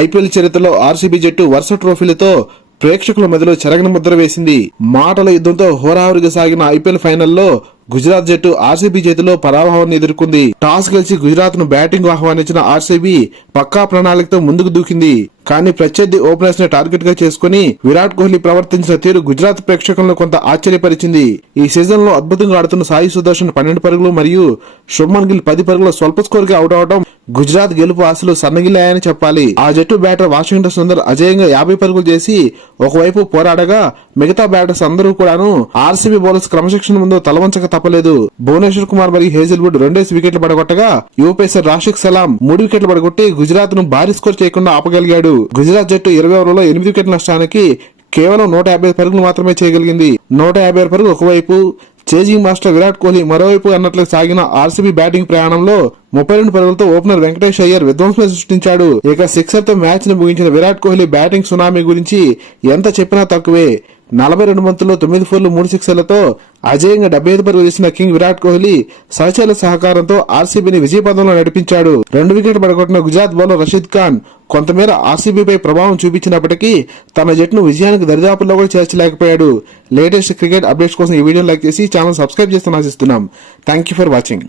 IPL చరిత్రలో RCB జట్టు వరుస ట్రోఫీలతో ప్రేక్షకుల మధ్యలో చెరగని ముద్ర వేసింది. మాటల యుద్ధంతో హోరాహోరీగా సాగిన ఐపీఎల్ ఫైనల్లో గుజరాత్ జట్టు ఆర్సీబీ చేతిలో పరాభవాన్ని ఎదుర్కొంది. టాస్ గెలిచి గుజరాత్ ను బ్యాటింగ్ ఆహ్వానించిన ఆర్సీబీ పక్కా ప్రణాళికతో ముందుకు దూకింది. కానీ ప్రత్యర్థి ఓపెనర్స్ ని టార్గెట్ గా చేసుకుని విరాట్ కోహ్లీ ప్రవర్తించిన తీరు గుజరాత్ ప్రేక్షకులను కొంత ఆశ్చర్యపరిచింది. ఈ సీజన్ లో అద్భుతంగా ఆడుతున్న సాయి సుదర్శన్ 12 పరుగులు మరియు శుభ్మన్ గిల్ 10 పరుగుల స్వల్ప స్కోర్ గా అవుట్ అవడం గుజరాత్ గెలుపు ఆశలు సన్నగిల్లాయని చెప్పాలి. ఆ జట్టు బ్యాటర్ వాషింగ్టన్ సుందర్ అజేయంగా 50 పరుగులు చేసి ఒకవైపు పోరాడగా మిగతా బ్యాటర్స్ అందరూ కూడాను ఆర్సీబీ బౌలర్స్ క్రమశిక్షణ ముందు తలవంచక తప్పలేదు. భువనేశ్వర్ కుమార్ మరియు హేజల్వుడ్ 2 వికెట్లు పడగొట్టగా యువ పేసర్ రాషిక్ సలాం 3 వికెట్లు పడగొట్టి గుజరాత్ ను భారీ స్కోర్ చేయకుండా ఆపగలిగాడు. గుజరాత్ జట్టు 20 ఓవర్లలో 8 వికెట్ల నష్టానికి కేవలం 150 పరుగులు మాత్రమే చేయగలిగింది. 156 పరుగులు ఒకవైపు, చేజింగ్ మాస్టర్ విరాట్ కోహ్లీ మరోవైపు అన్నట్లు సాగిన ఆర్సీబీ బ్యాటింగ్ ప్రయాణంలో 32 పరుగులతో ఓపెనర్ వెంకటేష్ అయ్యర్ విధ్వంసం సృష్టించాడు. ఇక సిక్సర్ తో మ్యాచ్ ను ముగించిన విరాట్ కోహ్లీ బ్యాటింగ్ సునామీ గురించి ఎంత చెప్పినా తక్కువే. 42 బంతుల్లో 9 ఫోర్లు 3 సిక్సర్లతో అజేయంగా 75 పరుగులు చేసిన కింగ్ విరాట్ కోహ్లీ సహచరుల సహకారంతో ఆర్సీబీని విజయపథంలో నడిపించాడు. 2 వికెట్లు పడగొట్టిన గుజరాత్ బౌలర్ రషీద్ ఖాన్ కొంతమేర ఆర్సీబీపై ప్రభావం చూపించినప్పటికీ తన జట్టును విజయానికి దరిదాపుల్లో కూడా చేర్చలేకపోయాడు. లేటెస్ట్ క్రికెట్ అప్డేట్స్ కోసం ఈ వీడియోని లైక్ చేసి ఛానల్ సబ్స్క్రైబ్ చేస్తూ ఆశిస్తున్నాం. Thank you for watching.